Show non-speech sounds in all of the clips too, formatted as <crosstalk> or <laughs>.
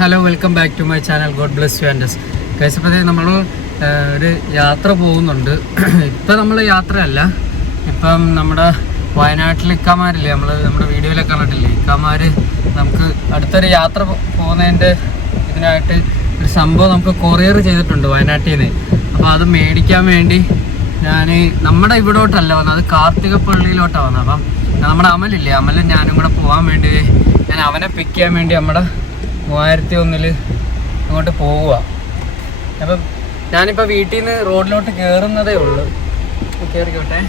Hello welcome back to my channel God bless you ആൻഡസ് കേസപ്പത്തെ നമ്മൾ ഒരു യാത്ര പോകുന്നുണ്ട്. ഇപ്പം നമ്മൾ യാത്രയല്ല. ഇപ്പം നമ്മുടെ വയനാട്ടിൽ ഇക്കാമാരില്ലേ? നമ്മൾ നമ്മുടെ വീഡിയോയിലൊക്കെ കണ്ടിട്ടില്ലേ? ഇക്കാമാർ നമുക്ക് അടുത്തൊരു യാത്ര പോകുന്നതിന്റെ ഇതിനായിട്ട് ഒരു സംഭവം നമുക്ക് കൊറിയർ ചെയ്തിട്ടുണ്ട് വയനാട്ടിൽ നിന്ന് അപ്പോൾ അത് മേടിക്കാൻ വേണ്ടി ഞാൻ നമ്മുടെ ഇവിടോട്ടല്ല വന്നത്. അത് കാർത്തിക പള്ളിയിലോട്ടാണ് വന്നത്. അപ്പം നമ്മുടെ അമലില്ലേ? അമലും ഞാനും കൂടെ പോകാൻ വേണ്ടി ഞാൻ അവനെ പിക്ക് ചെയ്യാൻ വേണ്ടി നമ്മുടെ മൂവായിരത്തി ഒന്നിൽ അങ്ങോട്ട് പോവുക. അപ്പം ഞാനിപ്പോൾ വീട്ടിൽ നിന്ന് റോഡിലോട്ട് കയറുന്നതേ ഉള്ളൂ. കയറിക്കോട്ടെ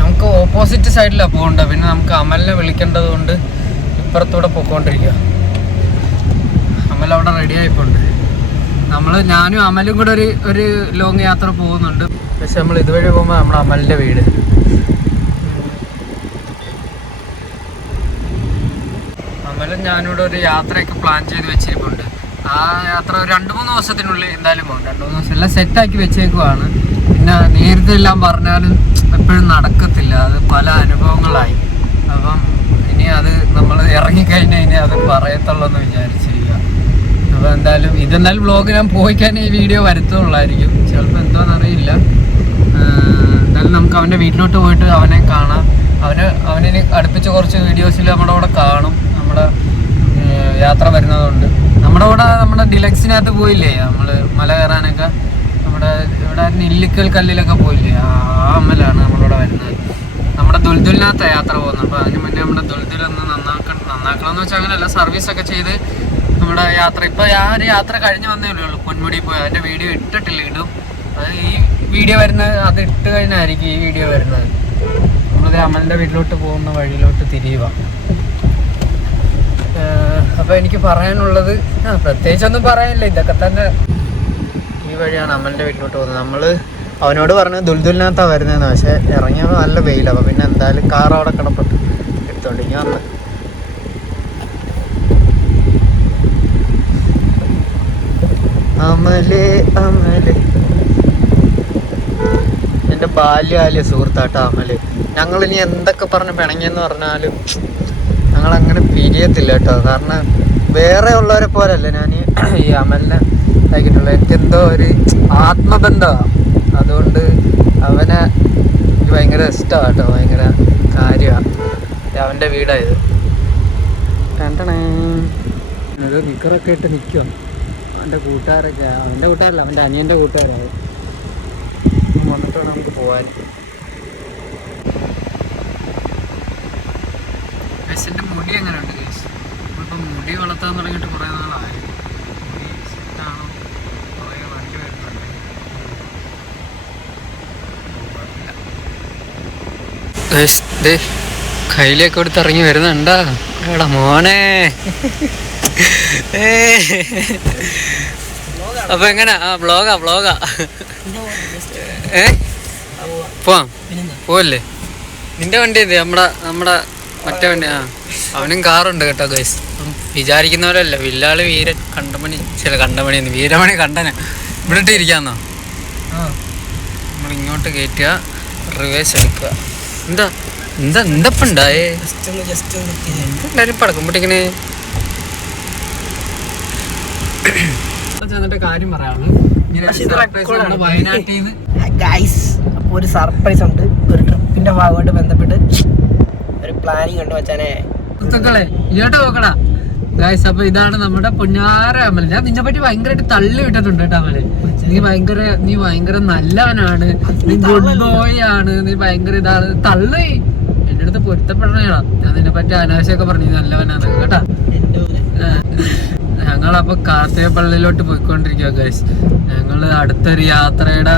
നമുക്ക് ഓപ്പോസിറ്റ് സൈഡിലാണ് പോകേണ്ടത് പിന്നെ നമുക്ക് അമലിനെ വിളിക്കേണ്ടത് കൊണ്ട് ഇപ്പുറത്തൂടെ പോയിക്കൊണ്ടിരിക്കുക അമൽ അവിടെ റെഡി ആയിപ്പോണ്ട് നമ്മൾ ഞാനും അമലും കൂടെ ഒരു ഒരു ലോങ് യാത്ര പോകുന്നുണ്ട്. പക്ഷെ നമ്മൾ ഇതുവഴി പോകുമ്പോൾ നമ്മൾ അമലിന്റെ വീട്. അമലും ഞാനിവിടെ ഒരു യാത്രയൊക്കെ പ്ലാൻ ചെയ്ത് വെച്ചിരിപ്പുണ്ട്. ആ യാത്ര ഒരു രണ്ട് മൂന്ന് ദിവസത്തിനുള്ളിൽ എന്തായാലും പോകും രണ്ട് മൂന്ന് ദിവസം എല്ലാം സെറ്റാക്കി വെച്ചേക്കുവാണ്. പിന്നെ നേരത്തെ എല്ലാം പറഞ്ഞാലും എപ്പോഴും നടക്കത്തില്ല. അത് പല അനുഭവങ്ങളായി. അപ്പം ഇനി അത് നമ്മൾ ഇറങ്ങിക്കഴിഞ്ഞാൽ ഇനി അത് പറയത്തുള്ളൂ എന്ന് വിചാരിച്ചില്ല അപ്പോൾ എന്തായാലും ഇതെന്നാലും വ്ളോഗ് ഞാൻ പോയിക്കാൻ ഈ വീഡിയോ വരുത്തുള്ളായിരിക്കും. ചിലപ്പോൾ എന്തോന്നറിയില്ല എന്തായാലും നമുക്ക് അവന്റെ വീട്ടിലോട്ട് പോയിട്ട് അവനെ കാണാം. അവന് അവനെ അടുപ്പിച്ച് കുറച്ച് വീഡിയോസിൽ നമ്മുടെ അവിടെ കാണും. നമ്മുടെ യാത്ര വരുന്നതുകൊണ്ട്. നമ്മുടെ കൂടെ നമ്മുടെ ഡിലക്സിനകത്ത് പോയില്ലേ? നമ്മൾ മല കയറാനൊക്കെ. നമ്മുടെ ഇവിടെ നെല്ലിക്കൽ കല്ലിലൊക്കെ പോയില്ലേ? ആ അമ്മലാണ് നമ്മളിവിടെ വരുന്നത്. നമ്മുടെ ദുൽദുലിനകത്താണ് യാത്ര പോകുന്നത്. അപ്പോൾ അതിന് മുന്നേ നമ്മുടെ ദുൽദുൽ ഒന്ന് നന്നാക്കണം നന്നാക്കണം എന്ന് വെച്ചാൽ അങ്ങനെയല്ല സർവീസ് ഒക്കെ ചെയ്ത് നമ്മുടെ യാത്ര. ഇപ്പോൾ ആ ഒരു യാത്ര കഴിഞ്ഞ് വന്നേ ഉള്ളൂ. പൊന്മുടി പോയി. അതിന്റെ വീഡിയോ ഇട്ടിട്ടില്ല. ഇടും. അത് ഈ വീഡിയോ വരുന്നത് അത് ഇട്ട് കഴിഞ്ഞായിരിക്കും ഈ വീഡിയോ വരുന്നത്. നമ്മളത് അമലിന്റെ വീട്ടിലോട്ട് പോകുന്ന വഴിയിലോട്ട് തിരിയുക. അപ്പോൾ എനിക്ക് പറയാനുള്ളത് ആ പ്രത്യേകിച്ചൊന്നും പറയാനില്ല. ഇതൊക്കെ തന്നെ ഈ വഴിയാണ് അമ്മന്റെ വീട്ടിലോട്ട് പോകുന്നത്. നമ്മൾ അവനോട് പറഞ്ഞു ദുൽദുലിനകത്താണ് വരുന്നതെന്ന്. പക്ഷേ ഇറങ്ങിയപ്പോൾ നല്ല വെയിലാണ് അപ്പോൾ പിന്നെ എന്തായാലും കാർ അവിടെ കിടപ്പുണ്ട്. എടുത്തോണ്ട് ഇങ്ങനെ വന്ന്. അമലേ അമലേ. എന്റെ ബാല്യകാല സുഹൃത്താട്ടോ അമൽ. ഞങ്ങൾ ഇനി എന്തൊക്കെ പറഞ്ഞ് പിണങ്ങിയെന്ന് പറഞ്ഞാലും ഞങ്ങൾ അങ്ങനെ പിരിയത്തില്ല കേട്ടോ കാരണം വേറെ ഉള്ളവരെ പോലല്ല. ഞാൻ ഈ <clears throat> അമലിനെ ആയിക്കിട്ടുള്ളു എനിക്ക് എന്തോ ഒരു ആത്മബന്ധമാണ് അതുകൊണ്ട് അവനെ എനിക്ക് ഭയങ്കര ഇഷ്ടമാണ് കേട്ടോ ഭയങ്കര കാര്യമാണ് അവന്റെ വീടായത്. കണ്ടണേ. ഒരു നിക്കറൊക്കെ ഇട്ട് നിൽക്കുക അവന്റെ കൂട്ടുകാരൊക്കെ. അവന്റെ കൂട്ടുകാരല്ല അവന്റെ അനിയന്റെ കൂട്ടുകാരായത് വന്നിട്ടാണ് നമുക്ക് നമുക്ക് ബസ്സിന്റെ മുടി എങ്ങനെ ഉണ്ട് ഗൈസ്? നമ്മളിപ്പോൾ മുടി വളർത്താൻ തുടങ്ങിയിട്ട് കുറേ നാളായി. മുടി സെറ്റാണോ കുറേ വണ്ടി വരുന്നുണ്ട്? ഗൈസ് ദേ കയ്യിലേക്ക് കൊടുത്ത് ഇറങ്ങി വരുന്നുണ്ടാ. എടാ മോനെ. അപ്പൊ എങ്ങനാ? ആ ബ്ലോഗാ ബ്ലോഗാ ഏ? പോവാം. പോവല്ലേ? നിന്റെ വണ്ടി എന്ത്? നമ്മടെ നമ്മുടെ മറ്റേ വണ്ടി ആ. അവനും കാറുണ്ട് കേട്ടോ ഗൈസ് വിചാരിക്കുന്ന പോലെയല്ല വില്ലാൾ വീര കണ്ടമണി. ചില കണ്ടമണി വീരമണി കണ്ടന. ഇവിടെ ഇട്ട് ഇരിക്കാന്നോ? നമ്മൾ ഇങ്ങോട്ട് കയറ്റുക റിവേഴ്സ് എടുക്കുക. എന്താ? എന്താ എന്തപ്പണ്ടായേ എന്തായാലും പടക്കുമ്പോട്ടിങ്ങനെ ചെന്നിട്ട് കാര്യം പറയാനുള്ളൂ ഒരു സർപ്രൈസ് ഉണ്ട്. ഒരു ട്രിപ്പിന്റെ ഭാഗമായിട്ട് ബന്ധപ്പെട്ട് ഒരു പ്ലാനിങ് ഉണ്ട് ഇങ്ങോട്ട് നോക്കടാ. ഗായ്സ് അപ്പൊ ഇതാണ് നമ്മുടെ പൊന്നാര അമൽ ഞാൻ നിന്നെ പറ്റി ഭയങ്കരമായിട്ട് തള്ളി വിട്ടിട്ടുണ്ട് കേട്ടോ അമൽ. നീ ഭയങ്കര നീ ഭയങ്കര നല്ലവനാണ്. നീ ഗുഡ് ബോയ് ആണ്. നീ ഭയങ്കര ഇതാണ്. തള്ളി. എന്റെ അടുത്ത് പൊരുത്തപ്പെടണേടാ. ഞാൻ നിന്നെ പറ്റി അനാവശ്യമൊക്കെ പറഞ്ഞു. നല്ലവനാണ്. കേട്ടാ? ഞങ്ങളപ്പോ കാർത്തിക പള്ളിയിലോട്ട് പോയിക്കൊണ്ടിരിക്കുക ഗൈസ് ഞങ്ങൾ അടുത്തൊരു യാത്രയുടെ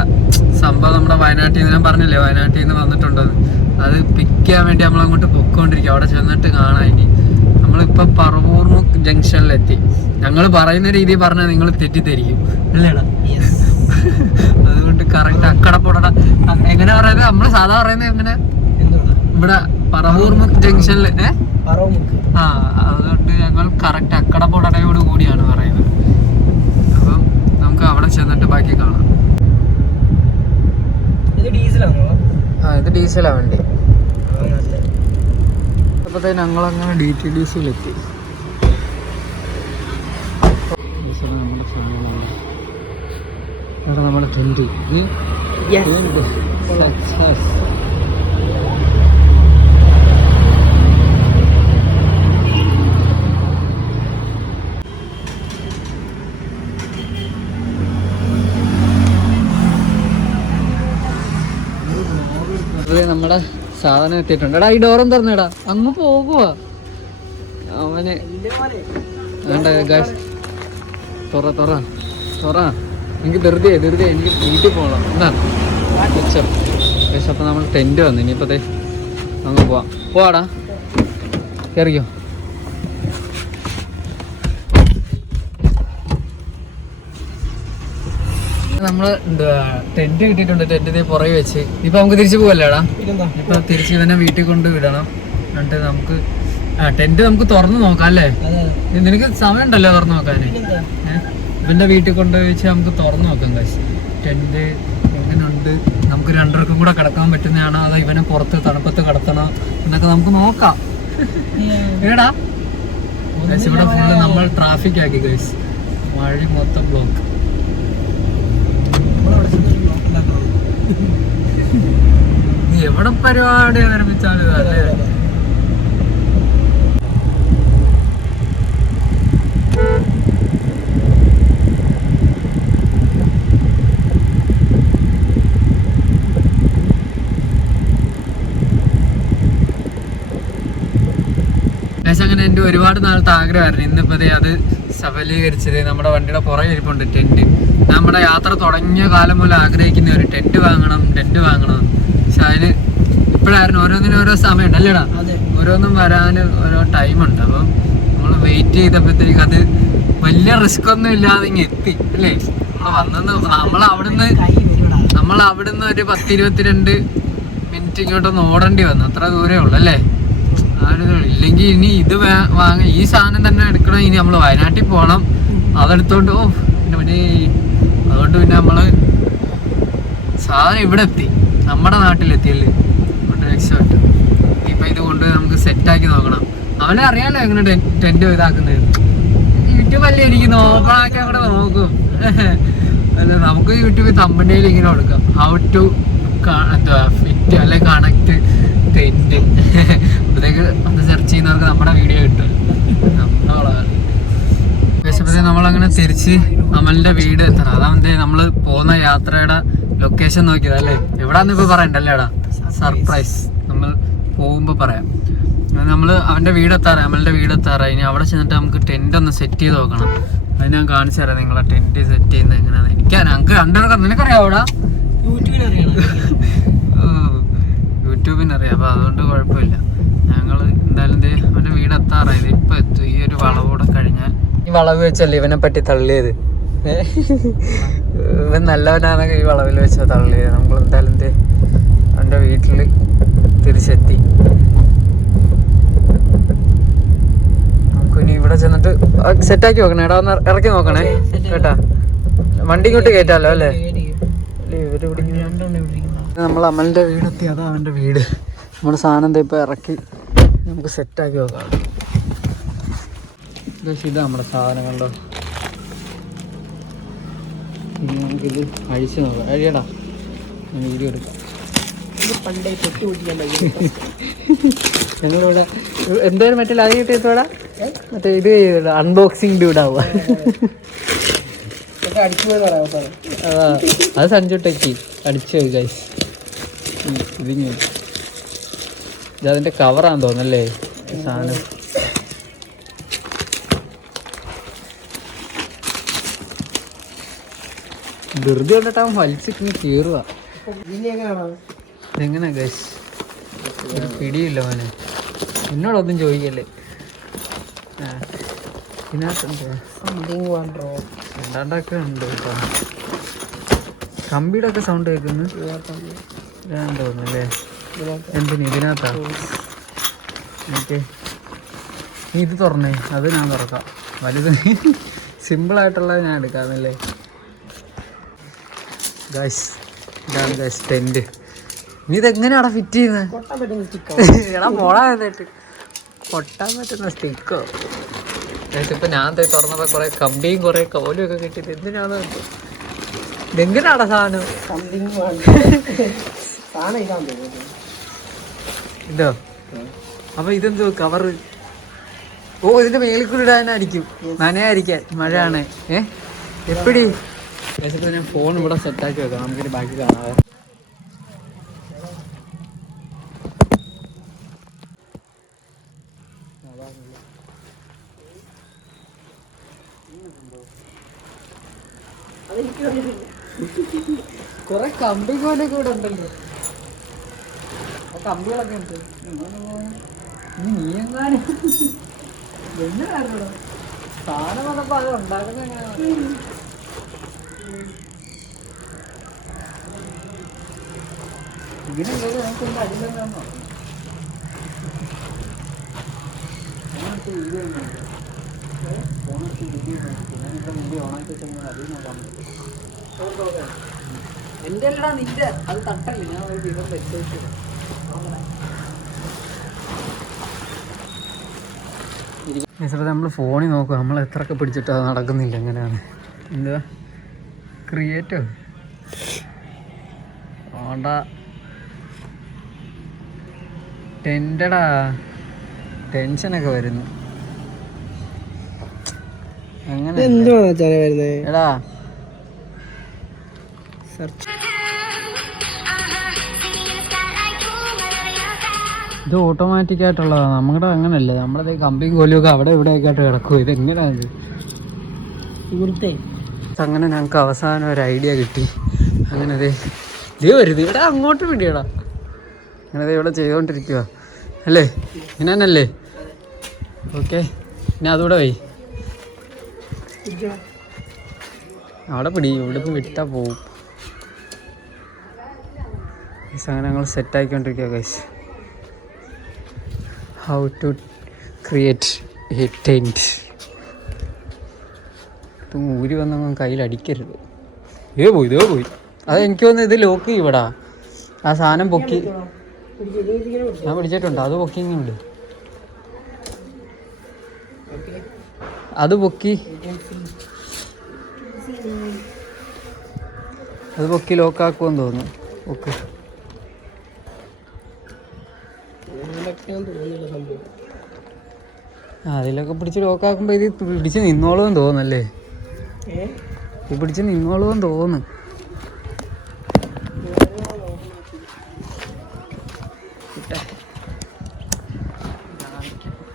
സംഭവം നമ്മുടെ വയനാട്ടിൽ നിന്ന് ഞാൻ പറഞ്ഞില്ലേ? വയനാട്ടിൽ നിന്ന് വന്നിട്ടുണ്ടെന്ന്. അത് പിക്ക് ചെയ്യാൻ വേണ്ടി നമ്മൾ അങ്ങോട്ട് പൊക്കോണ്ടിരിക്കും. അവിടെ ചെന്നിട്ട് കാണാൻ ഇനി. നമ്മളിപ്പോ പറവൂർമുക്ക് ജംഗ്ഷനിലെത്തി. ഞങ്ങൾ പറയുന്ന രീതി പറഞ്ഞാൽ നിങ്ങൾ തെറ്റിദ്ധരിക്കും. അല്ലേടാ? അതുകൊണ്ട് കറക്റ്റ് അക്കടപ്പൊടട എങ്ങനെ പറയുന്നത് നമ്മൾ സാധാ പറയുന്നത് എങ്ങനെ? ഇവിടെ പറവൂർമുക്ക് ജംഗ്ഷനിൽ ആ അതുകൊണ്ട് ഞങ്ങൾ കറക്റ്റ് അക്കട പോടടയോട് കൂടിയാണ് പറയുന്നത്. അപ്പം നമുക്ക് അവിടെ ചെന്നിട്ട് ബാക്കി കാണാം. ഇത് ഡീസലാണോ? ആ ഇത് ഡീസലാ വണ്ടി. അപ്പത്തേ ഞങ്ങൾ അങ്ങനെ ഞങ്ങളങ്ങനെ ഡി ടി ഡി സിയിലെത്തി. നമ്മുടെ സാധനമാണ് ഇവിടെ നമ്മുടെ ടെന്റ് ഇത് ഇത് success. അതെ നമ്മുടെ സാധനം എത്തിയിട്ടുണ്ട്. എടാ ഈ ഡോറും തുറന്നേടാ. അങ്ങ് പോകുക അവന്. തുറ തുറ തുറ. എനിക്ക് ധൃതി ധൃതി എനിക്ക് വീട്ടിൽ പോകണം. എന്താ ഉച്ചം ഗായ്സ് അപ്പം നമ്മൾ ടെന്റ് വന്നു. ഇനിയിപ്പോഴത്തെ അങ്ങ് പോവാം. പോവാടാ. കയറിക്കോ നമ്മൾ എന്താ ടെന്റ് കിട്ടിയിട്ടുണ്ട്. ടെന്റിന്റെ പുറകെ വെച്ച്. ഇപ്പൊ നമുക്ക് തിരിച്ചു പോവല്ലേടാ? ഇപ്പൊ തിരിച്ച് ഇവനെ വീട്ടിൽ കൊണ്ട് വിടണം. എന്നിട്ട് നമുക്ക് ആ ടെന്റ് നമുക്ക് തുറന്നു നോക്കാം അല്ലേ? നിനക്ക് സമയം ഉണ്ടല്ലോ തുറന്നു നോക്കാന്? ഇവന്റെ വീട്ടിൽ കൊണ്ട് വെച്ച് നമുക്ക് തുറന്നു നോക്കാം കാശ് ടെന്റ് എങ്ങനെയുണ്ട് നമുക്ക് രണ്ടുപേർക്കും കൂടെ കിടക്കാൻ പറ്റുന്നതാണോ? അതോ ഇവനെ പുറത്ത് തണുപ്പത്ത് കിടത്തണോ? എന്നൊക്കെ നമുക്ക് നോക്കാം. <laughs> ഏടാ? ഇവിടെ ഫുള്ള് നമ്മൾ ട്രാഫിക് ആക്കി ഗൈസ് വഴി മൊത്തം ബ്ലോക്ക് എവിടെ പരിപാടി ആരംഭിച്ചാലും അല്ലേ? അങ്ങനെ എന്റെ ഒരുപാട് നാളത്തെ ആഗ്രഹമായിരുന്നു. ഇന്നിപ്പോ അത് സഫലീകരിച്ചത് നമ്മുടെ വണ്ടിയുടെ പുറകെ ഇരിപ്പുണ്ട് ടെന്റ്. നമ്മുടെ യാത്ര തുടങ്ങിയ കാലം മുതൽ ആഗ്രഹിക്കുന്ന ഒരു ടെന്റ് വാങ്ങണം ടെന്റ് വാങ്ങണം. പക്ഷെ അതിന് ഇപ്പോഴായിരുന്നു ഓരോന്നിനും ഓരോ സമയമുണ്ട് അല്ലേടാ? ഓരോന്നും വരാൻ ഓരോ ടൈമുണ്ട്. അപ്പം നമ്മൾ വെയിറ്റ് ചെയ്തപ്പോഴത്തേക്ക് അത് വലിയ റിസ്ക് ഒന്നും ഇല്ലാതെ ഇങ്ങ് എത്തി അല്ലേ? നമ്മൾ വന്നെന്ന് നമ്മൾ അവിടുന്ന് നമ്മൾ അവിടുന്ന് ഒരു പത്തിരുപത്തിരണ്ട് മിനിറ്റ് ഇങ്ങോട്ടൊന്ന് ഓടേണ്ടി വന്നു. അത്ര ദൂരേ ഉള്ളു അല്ലേ. ഇല്ലെങ്കിൽ ഇനി ഇത് വാങ്ങ ഈ സാധനം തന്നെ എടുക്കണം. ഇനി നമ്മൾ വയനാട്ടിൽ പോകണം അതെടുത്തോണ്ട് ഓ പിന്നെ പിന്നെ അതുകൊണ്ട് പിന്നെ നമ്മൾ സാധനം ഇവിടെ എത്തി. നമ്മുടെ നാട്ടിലെത്തിയല്ലേ. കൊണ്ട് രക്ഷപ്പെട്ടു. ഇപ്പൊ ഇത് കൊണ്ട് നമുക്ക് സെറ്റാക്കി നോക്കണം. അവനെ അറിയാലോ എങ്ങനെ ടെന്റ് ഇതാക്കുന്നത്. യൂട്യൂബല്ലേ എനിക്ക് നോക്കണൊക്കെ അവിടെ നോക്കും. <laughs> അല്ല നമുക്ക് യൂട്യൂബിൽ തമ്പനയിൽ ഇങ്ങനെ കൊടുക്കാം. ഹൗ ടു എന്താ ഫിറ്റ് അല്ലെ കണക്ട് ടെന്റ് അപ്പോഴത്തേക്ക് ഒന്ന് സെർച്ച് ചെയ്യുന്നവർക്ക് നമ്മുടെ വീഡിയോ കിട്ടും. നമ്മളെ നമ്മളങ്ങനെ തിരിച്ച് അമലിന്റെ വീട് എത്തണം. അതാ നമ്മൾ പോകുന്ന യാത്രയുടെ ലൊക്കേഷൻ നോക്കിയത് അല്ലേ? എവിടാന്ന് ഇപ്പൊ പറയണ്ടല്ലേടാ സർപ്രൈസ് നമ്മൾ പോകുമ്പോ പറയാം. നമ്മൾ അവന്റെ വീട് എത്താറായി അമലിന്റെ വീട് എത്താറായി. ഇനി അവിടെ ചെന്നിട്ട് നമുക്ക് ടെന്റ് ഒന്ന് സെറ്റ് ചെയ്ത് നോക്കണം. അത് ഞാൻ കാണിച്ചു തരാം നിങ്ങളെ ടെന്റ് സെറ്റ് ചെയ്യുന്നത് എങ്ങനെയാണെന്ന്. എനിക്ക് ഞങ്ങൾക്ക് രണ്ടുപേർക്കും നിനക്കറിയാവോടാ? യൂട്യൂബിൽ അറിയണം യൂട്യൂബിന് അറിയാം അപ്പോൾ അതുകൊണ്ട് കുഴപ്പമില്ല. ഞങ്ങൾ എന്തായാലും അവന്റെ അവന്റെ വീട് എത്താറായത് ഇപ്പം എത്തും. ഈ ഒരു വളവൂടെ കഴിഞ്ഞാൽ. ഈ വളവ് വെച്ചല്ലേ ഇവനെ പറ്റി തള്ളിയത്? ഇവൻ നല്ലവനാണെങ്കിൽ ഈ വളവിൽ വെച്ചാൽ തള്ളിയത്. നമ്മൾ എന്തായാലും അവന്റെ അവന്റെ വീട്ടിൽ തിരിച്ചെത്തി. നമുക്കിനി ഇവിടെ ചെന്നിട്ട് സെറ്റാക്കി നോക്കണേ. എടാ ഒന്ന് ഇറക്കി നോക്കണേ. കേട്ടാ? വണ്ടി ഇങ്ങോട്ട് കയറ്റാലോ അല്ലേ? അല്ലേ ഇവർ ഇവിടെ നമ്മൾ അമലിന്റെ വീടെത്തി. അതാ അവന്റെ വീട്. നമ്മുടെ സാധനം ദേ ഇപ്പൊ ഇറക്കി. നമുക്ക് സെറ്റാക്കി നോക്കാം ഇതാ നമ്മുടെ സാധനം കണ്ടോ ഇനി നമുക്കിത് അഴിച്ചു നോക്കാം അഴിയടാ വീഡിയോ എടുക്കാം. ഇത് പണ്ടേ പൊട്ടി പൊട്ടിക്കാൻ ഭയങ്കര ഞങ്ങളിവിടെ എന്തായാലും മറ്റേ അത് കിട്ടിയത്തോടാ മറ്റേ ഇത് അൺബോക്സിങ് ഡ്യൂഡാവുക അത് അടിച്ചു ടെക്കി. അടിച്ചു ഗൈസ് ഇതിങ്ങനെ ഇത് അതിന്റെ കവറാന്ന് തോന്നല്ലേ സാധനം. ധൃതി കണ്ടിട്ട് അവൻ വലിച്ചിങ്ങനെ കീറുക ഇതെങ്ങനെ ഗൈസ് ഒരു പിടിയില്ല അവന് എന്നോടൊന്നും ചോദിക്കല്ലേ? ആ. ഇതിനകത്ത് സംതിങ് വൺ രണ്ടാണ്ടൊക്കെ ഉണ്ട് കേട്ടോ. കമ്പിയുടെ ഒക്കെ സൗണ്ട് കേൾക്കുന്നു ഞാൻ തോന്നുന്നല്ലേ? എന്തിന് ഇതിനകത്താ? ഓക്കെ. നീ ഇത് തുറന്നേ. അത് ഞാൻ തുറക്കാം. വലുത് സിമ്പിൾ ആയിട്ടുള്ളത് ഞാൻ എടുക്കാന്നല്ലേ ഗൈസ് ഇതാണ് ഗൈസ് ടെന്റ് നീ ഇതെങ്ങനെയാടാ ഫിറ്റ് ചെയ്യുന്നത് എടാ പോടാ എന്നിട്ട്. പൊട്ടാൻ പറ്റുന്ന സ്റ്റിക്കോ? ഇപ്പൊ ഞാൻ ദേ തുറന്നപ്പോ കുറേ കമ്പിയും കുറേ കോലും ഒക്കെ കിട്ടിയത് എന്തിനാണ് ഇതെങ്ങനെയാടാ സാധനം? ഇതോ? അപ്പൊ ഇതെന്തോ കവറ് ഓ ഇതിന്റെ മേളിൽ കൂടി ഇടാനായിരിക്കും. നനയായിരിക്കാൻ മഴയാണ്. ഏ? എപ്പടി? ഞാൻ ഫോൺ ഇവിടെ സെറ്റാക്കി വെക്കാം നമുക്കിനി ബാക്കി കാണാം കൊറേ കമ്പി പോലെ കൂടെ ഉണ്ടല്ലോ. കമ്പികളൊക്കെ ഉണ്ട് ഇനി നീ എങ്ങാനും എന്നായിരുന്നു സാധനം വന്നപ്പോ അത് ഉണ്ടാക്കുന്നത് എങ്ങനെയാണ് ഇതിനുള്ളത് നമുക്ക് എന്താ അടിയിലെന്നാണോ ഫോണൊക്കെ വീഡിയോ ഫോണൊക്കെ വീഡിയോ ഞാനിവിടെ വീഡിയോ ഓണാക്കി വെച്ചാൽ അതിൽ നോക്കാൻ പറ്റും എന്റെ അല്ലടാ നിന്റെ? അത് തട്ടല്ലേ ഞാൻ ഒരു വിവരം വെച്ചേച്ചത് നമ്മൾ ഫോണിൽ നോക്കുക നമ്മൾ എത്രയൊക്കെ പിടിച്ചിട്ട് അത് നടക്കുന്നില്ല. എങ്ങനെയാണ്? എന്താ? ക്രിയേറ്റോ ഓണ്ട ടെൻഡടാ ടെൻഷനൊക്കെ വരുന്നു. അങ്ങനെ എടാ. സെർച്ച് ഇത് ഓട്ടോമാറ്റിക് ആയിട്ടുള്ളതാണ് നമ്മുടെ അങ്ങനല്ലേ. നമ്മുടെ കമ്പിയും കോലിയും ഒക്കെ അവിടെ ഇവിടെ ഒക്കെ ആയിട്ട് കിടക്കും ഇത് എങ്ങനെയാണ് സുഹൃത്തേ അങ്ങനെ ഞങ്ങൾക്ക് അവസാനം ഒരു ഐഡിയ കിട്ടി. അങ്ങനെ ദേ വരുത് ഇവിടെ അങ്ങോട്ട് പിടിയടാ. അങ്ങനെ ഇവിടെ ചെയ്തുകൊണ്ടിരിക്കുക അല്ലേ? ഇങ്ങനല്ലേ ഓക്കെ. ഇനി അതുകൂടെ വൈ. അവിടെ പിടി. ഇവിടെ വിട്ടാ പോവും. അങ്ങനെ ഞങ്ങൾ set ആക്കിക്കൊണ്ടിരിക്കുക guys how to create a tent ഇത് ഊരി വന്നങ്ങ് കയ്യിലടിക്കരുത് ഏ പോയി ഇതേ പോയി. അത് എനിക്ക് തോന്നുന്നു ഇത് ലോക്ക് ചെയ്യടാ. ആ സാധനം പൊക്കി ഞാൻ പിടിച്ചിട്ടുണ്ട്. അത് പൊക്കി പൊക്കിങ്ങുണ്ട് അത് പൊക്കി അത് പൊക്കി ലോക്കാക്കുമെന്ന് തോന്നുന്നു. ഓക്കെ തോന്നുന്നില്ല സംഭവം ആ അതിലൊക്കെ പിടിച്ച് ലോക്കാക്കുമ്പോൾ ഇത് പിടിച്ച് നിന്നോളും തോന്നല്ലേ ഇത് പിടിച്ച് നിന്നോളുമെന്ന് തോന്നുന്നു.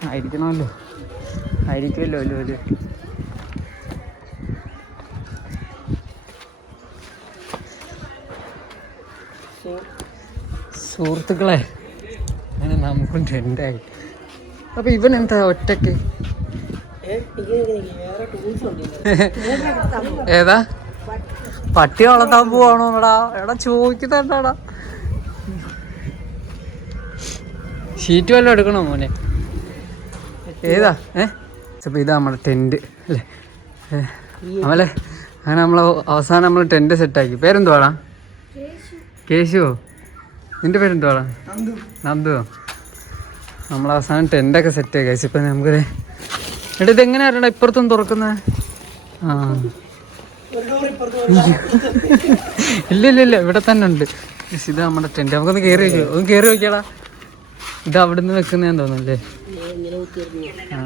ആയിരിക്കണമല്ലോ. ആയിരിക്കുമല്ലോ അല്ലോ അല്ലേ സുഹൃത്തുക്കളെ അങ്ങനെ നമുക്കും ട്രെൻഡായി അപ്പൊ ഇവൻ എന്താ ഒറ്റയ്ക്ക്? വേറെ ടൂൾസ് ഉണ്ട്? ഏതാ? പട്ടി വളർത്താൻ പോവാണോ എടാ? എടാ ചോദിക്കുന്ന എന്താടാ? ഷീറ്റ് വല്ലതും എടുക്കണോ മോനെ? ഏതാ? ഏ? അപ്പൊ ഇതാ നമ്മുടെ ടെന്റ് അല്ലേ? അവലെ അങ്ങനെ നമ്മൾ അവസാനം നമ്മൾ ടെന്റ് സെറ്റാക്കി പേരെന്തുവാടാ? കേശുവോ? നിന്റെ പേരെന്തുവാടാ? നന്ദുവോ? നമ്മൾ അവസാനം ടെന്റൊക്കെ സെറ്റ് ആയി കഴിച്ചു ഇപ്പം നമുക്ക് എടാ ഇതെങ്ങനെ അറിയണം? ഇപ്പുറത്തും തുറക്കുന്നത് ആ. ഇല്ല ഇല്ല ഇല്ല. ഇവിടെ തന്നെ ഉണ്ട്. ഇത് നമ്മുടെ ടെന്റ് നമുക്കൊന്ന് കയറി വയ്ക്കുക ഒന്ന് കയറി വയ്ക്കടാ ഇത് അവിടുന്ന് വെക്കുന്നതാന്ന് തോന്നുന്നല്ലേ ആ.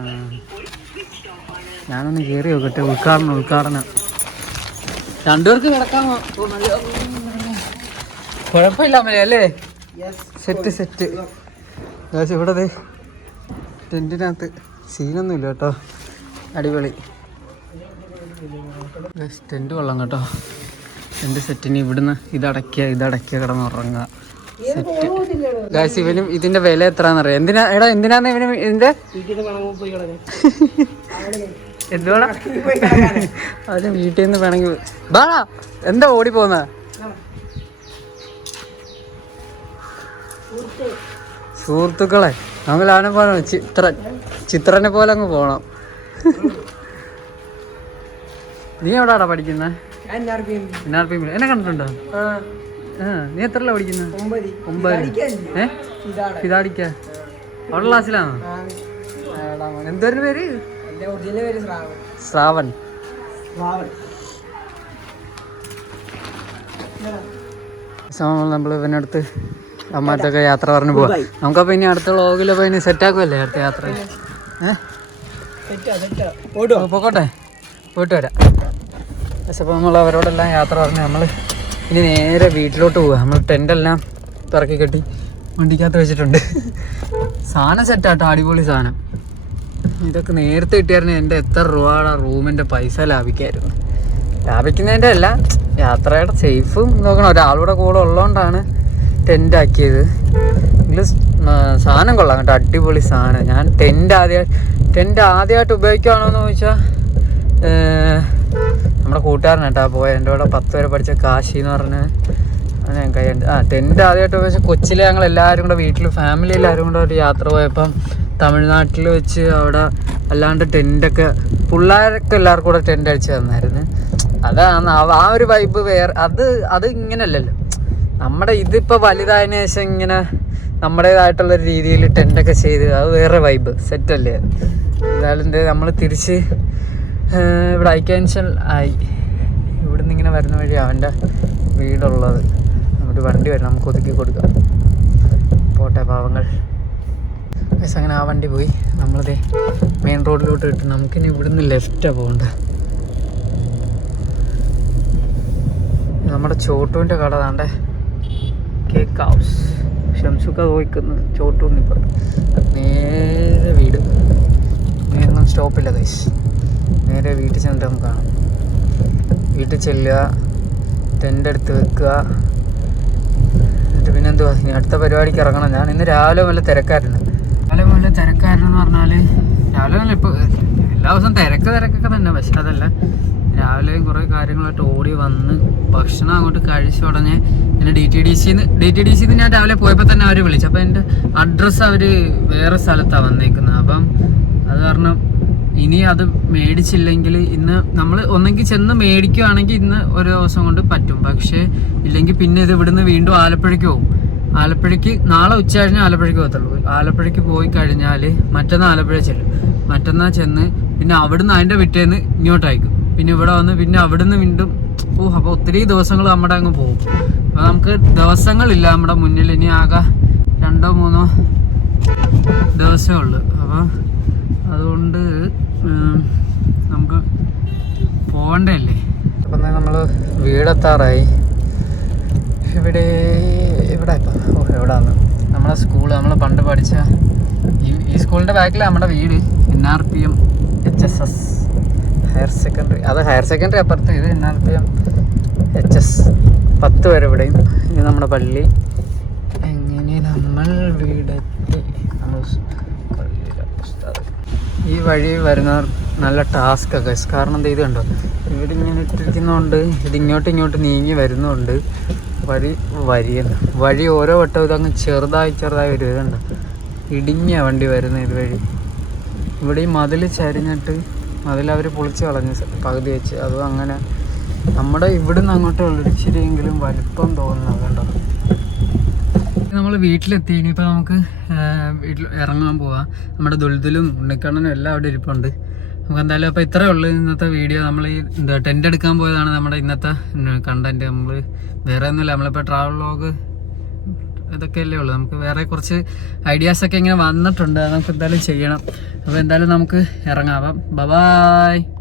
ഞാനൊന്ന് കയറി നോക്കട്ടെ. ഉദ്ഘാടനം ഉദ്ഘാടനം. രണ്ടുപേർക്ക് കിടക്കാമോ? കുഴപ്പമില്ല അമ്മേ അല്ലേ? സെറ്റ് സെറ്റ് ഗായ്സ് ഇവിടെ ദേ ടെന്റിനകത്ത് സീനൊന്നുമില്ല കേട്ടോ. അടിപൊളി. ടെന്റ് കൊള്ളാം കേട്ടോ. ടെന്റ് സെറ്റിന് ഇവിടുന്ന് ഇതടക്കിയ ഇതടക്കിയ കിടന്നുറങ്ങുക. സെറ്റ് ഗായ്സ് ഇവനും ഇതിന്റെ വില എത്രയാണെന്നറിയാം എന്തിനാ എടാ എന്തിനാന്ന് ഇവനും ഇതിന്റെ? എന്തുവാണ് നിന്ന് പണങ്ങുമ്പോൾ പോയി കിടക്കാൻ എന്തുവാടാ? അവന് വീട്ടിൽ നിന്ന് വേണമെങ്കിൽ ബാടാ എന്താ ഓടി പോകുന്ന സുഹൃത്തുക്കളെ നമ്മൾ അവനെ പോലെ ചിത്ര ചിത്രനെ പോലെ അങ്ങ് പോണം. നീ എവിടാടാ പഠിക്കുന്നത് എൻ ആർ പി എന്നെ കണ്ടിട്ടുണ്ടോ? നീ എത്രല്ല പഠിക്കുന്നത് ഒമ്പത്. ഒമ്പത്. ഏ? ഇതാണ് ഇതാടിക്ക അവിടെ ക്ലാസ്സിലാണോ? എന്തൊരു പേര്? ശ്രാവൺ. ശ്രാവൺ. നമ്മൾ ഇവന്റെ അടുത്ത് യാത്ര പറഞ്ഞു പോവാം. നമുക്കപ്പോൾ ഇനി അടുത്ത വ്ളോഗിൽ പോയി സെറ്റ് ആക്കുമല്ലേ അടുത്ത യാത്ര ഏഹ് പോക്കോട്ടെ. പോയിട്ട് വരാം. പക്ഷെ അപ്പോൾ നമ്മൾ അവരോടെല്ലാം യാത്ര പറഞ്ഞ്. നമ്മൾ ഇനി നേരെ വീട്ടിലോട്ട് പോവുക നമ്മൾ ടെന്റെല്ലാം പിറക്കി കെട്ടി വണ്ടിക്കകത്ത് വെച്ചിട്ടുണ്ട്. സാധനം സെറ്റാട്ടോ അടിപൊളി സാധനം. ഇതൊക്കെ നേരത്തെ കിട്ടിയായിരുന്നു. എന്റെ എത്ര രൂപയുടെ റൂമിന്റെ പൈസ ലാഭിക്കായിരുന്നു. ലാഭിക്കുന്നതിന്റെ അല്ല യാത്രയുടെ സേഫും നോക്കണം. ഒരാളുടെ കൂടെ ഉള്ളതുകൊണ്ടാണ് ടെന്റ് ആക്കിയത്. സ്- സാധനം കൊള്ളാം കേട്ടോ. അടിപൊളി സാധനം. ഞാൻ ടെന്റ് ആദ്യം ടെന്റ് ആദ്യമായിട്ട് ഉപയോഗിക്കുകയാണോ എന്ന് ചോദിച്ചാൽ നമ്മുടെ കൂട്ടുകാരൻ കേട്ടോ പോയ. എന്റെ കൂടെ പത്ത് വരെ പഠിച്ച കാശി എന്ന് പറഞ്ഞ് അങ്ങനെ ഞാൻ കൈ ആ ടെന്റ് ആദ്യമായിട്ട് ഉപയോഗിച്ച കൊച്ചിലെ ഞങ്ങൾ എല്ലാവരും കൂടെ വീട്ടിൽ ഫാമിലി എല്ലാവരും കൂടെ ഒരു യാത്ര പോയപ്പം തമിഴ്നാട്ടിൽ വെച്ച് അവിടെ അല്ലാണ്ട് ടെന്റൊക്കെ പിള്ളേരൊക്കെ എല്ലാവർക്കും കൂടെ ടെന്റ് അടിച്ച് തന്നായിരുന്നു. അതാണ് ആ- ഒരു വൈബ് വേറെ അത് അത് ഇങ്ങനല്ലല്ലോ. നമ്മുടെ ഇതിപ്പോൾ വലുതായതിനു ശേഷം ഇങ്ങനെ നമ്മുടേതായിട്ടുള്ള രീതിയിൽ ടെന്റൊക്കെ ചെയ്ത് അത് വേറെ വൈബ് സെറ്റല്ലേ എന്തായാലും നമ്മൾ തിരിച്ച് ഇവിടെ ഐക്യാൻഷൻ ആയി. ഇവിടെ നിന്ന് ഇങ്ങനെ വരുന്ന വഴി അവന്റെ വീടുള്ളത്. ഒരു വണ്ടി വരും നമുക്ക് ഒതുക്കി കൊടുക്കാം. പോട്ടെ പാവങ്ങൾ. ഗൈസ് അങ്ങനെ ആ വണ്ടി പോയി. നമ്മളത് മെയിൻ റോഡിലോട്ട് ഇട്ട് നമുക്കിനി ഇവിടുന്ന് ലെഫ്റ്റാണ് പോകേണ്ടത് നമ്മുടെ ചോട്ടുവിന്റെ കട താണ്ടേ. കേക്ക് ഹൗസ് ഷംസുക്ക പോയിക്കുന്നത് ചോട്ടു നിപ്പുറത്ത് നേരെ വീട്. ഇനിയൊന്നും സ്റ്റോപ്പില്ല കൈസ് നേരെ വീട്ടിൽ ചെന്നിട്ട് നമുക്ക് കാണാം. വീട്ടിൽ ചെല്ലുക ടെന്റ് എടുത്ത് വെക്കുക. എന്നിട്ട് പിന്നെ എന്തുവാ? ഇനി അടുത്ത പരിപാടിക്ക് ഇറങ്ങണം. ഞാൻ ഇന്ന് രാവിലെ വല്ല തിരക്കായിരുന്നു. രാവിലെ വല്ല തിരക്കായിരുന്നു എന്ന് പറഞ്ഞാൽ രാവിലെ വല്ല ഇപ്പോൾ എല്ലാ ദിവസവും തിരക്ക് തിരക്കൊക്കെ തന്നെ. പക്ഷെ അതല്ല രാവിലെയും കുറേ കാര്യങ്ങളായിട്ട് ഓടി വന്ന് ഭക്ഷണം അങ്ങോട്ട് കഴിച്ച ഉടനെ എന്നെ ഡി ടി ഡി സിന്ന് ഡി ടി ഡി സിന്ന് ഞാൻ രാവിലെ പോയപ്പോൾ തന്നെ അവർ വിളിച്ചു. അപ്പോൾ എന്റെ അഡ്രസ്സ് അവർ വേറെ സ്ഥലത്താണ് വന്നേക്കുന്നത് അപ്പം അത് കാരണം ഇനി അത് മേടിച്ചില്ലെങ്കിൽ ഇന്ന് നമ്മൾ ഒന്നെങ്കിൽ ചെന്ന് മേടിക്കുകയാണെങ്കിൽ ഇന്ന് ഒരു ദിവസം കൊണ്ട് പറ്റും. പക്ഷേ ഇല്ലെങ്കിൽ പിന്നെ ഇത് ഇവിടുന്ന് വീണ്ടും ആലപ്പുഴയ്ക്ക് പോകും. ആലപ്പുഴയ്ക്ക് നാളെ ഉച്ച കഴിഞ്ഞാൽ ആലപ്പുഴയ്ക്ക് പോകത്തുള്ളൂ. ആലപ്പുഴയ്ക്ക് പോയി കഴിഞ്ഞാൽ മറ്റന്നാൾ ആലപ്പുഴ ചെല്ലും. മറ്റന്നാൾ ചെന്ന് പിന്നെ അവിടുന്ന് അതിന്റെ വിറ്റേന്ന് ഇങ്ങോട്ട് അയക്കും പിന്നെ ഇവിടെ വന്ന് പിന്നെ അവിടുന്ന് വീണ്ടും ഓ അപ്പോൾ ഒത്തിരി ദിവസങ്ങൾ നമ്മുടെ അങ്ങ് പോകും. അപ്പോൾ നമുക്ക് ദിവസങ്ങളില്ല നമ്മുടെ മുന്നിൽ ഇനി ആകെ രണ്ടോ മൂന്നോ ദിവസമേ ഉള്ളൂ. അപ്പോൾ അതുകൊണ്ട് നമുക്ക് പോകണ്ടല്ലേ? അപ്പം നമ്മൾ വീടെത്താറായി. ഇവിടെ ഇവിടെ ഇപ്പം ഓ എവിടാന്ന് നമ്മളെ സ്കൂൾ നമ്മൾ പണ്ട് പഠിച്ച ഈ ഈ സ്കൂളിന്റെ ബാക്കിലാണ് നമ്മുടെ വീട്. N R P M. H S S. Higher secondary. അത് ഹയർ സെക്കൻഡറി അപ്പുറത്ത് ഇത് എം എച്ച് എസ് പത്ത് വരെ ഇവിടെയും. ഇത് നമ്മുടെ പള്ളി. എങ്ങനെ നമ്മൾ വീടെത്തി? ഈ വഴി വരുന്നവർ നല്ല ടാസ്ക് ഒക്കെ. കാരണം എന്താ ഇവിടെ ഇങ്ങനെ ഇട്ടിരിക്കുന്നതുകൊണ്ട് ഇതിങ്ങോട്ട് ഇങ്ങോട്ട് നീങ്ങി വരുന്നുണ്ട് വഴി വരിയെന്ന് വഴി ഓരോ വട്ടവും ഇതങ്ങ് ചെറുതായി ചെറുതായി വരും. ഇതുണ്ട് ഇടിഞ്ഞ വണ്ടി വരുന്നത് ഇതുവഴി ഇവിടെ ഈ മതിൽ ചരിഞ്ഞിട്ട് മതിൽ അവർ പൊളിച്ച് കളഞ്ഞ് പകുതി വെച്ച്. അതും അങ്ങനെ. നമ്മുടെ ഇവിടുന്ന് അങ്ങോട്ടുള്ള ഇച്ചിരിയെങ്കിലും വലിപ്പം തോന്നുന്നത് കണ്ടോ നമ്മൾ വീട്ടിലെത്തി. ഇനിയിപ്പോൾ നമുക്ക് വീട്ടിൽ ഇറങ്ങാൻ പോവാം. നമ്മുടെ ദുൽദുലും ഉണ്ണിക്കണ്ണനും എല്ലാം അവിടെ ഇരിപ്പുണ്ട്. നമുക്ക് എന്തായാലും അപ്പോൾ ഇത്രയേ ഉള്ളൂ ഇന്നത്തെ വീഡിയോ. നമ്മൾ ഈ ടെന്റ് എടുക്കാൻ പോയതാണ് നമ്മുടെ ഇന്നത്തെ കണ്ടന്റ് നമ്മൾ വേറെ ഒന്നുമില്ല. നമ്മളിപ്പോൾ ട്രാവൽ വ്ളോഗ് ഇതൊക്കെ അല്ലേ ഉള്ളൂ. നമുക്ക് വേറെ കുറച്ച് ഐഡിയാസ് ഒക്കെ ഇങ്ങനെ വന്നിട്ടുണ്ട്. നമുക്ക് എന്തായാലും ചെയ്യണം. അപ്പോൾ എന്തായാലും നമുക്ക് ഇറങ്ങാം. അപ്പം ബൈ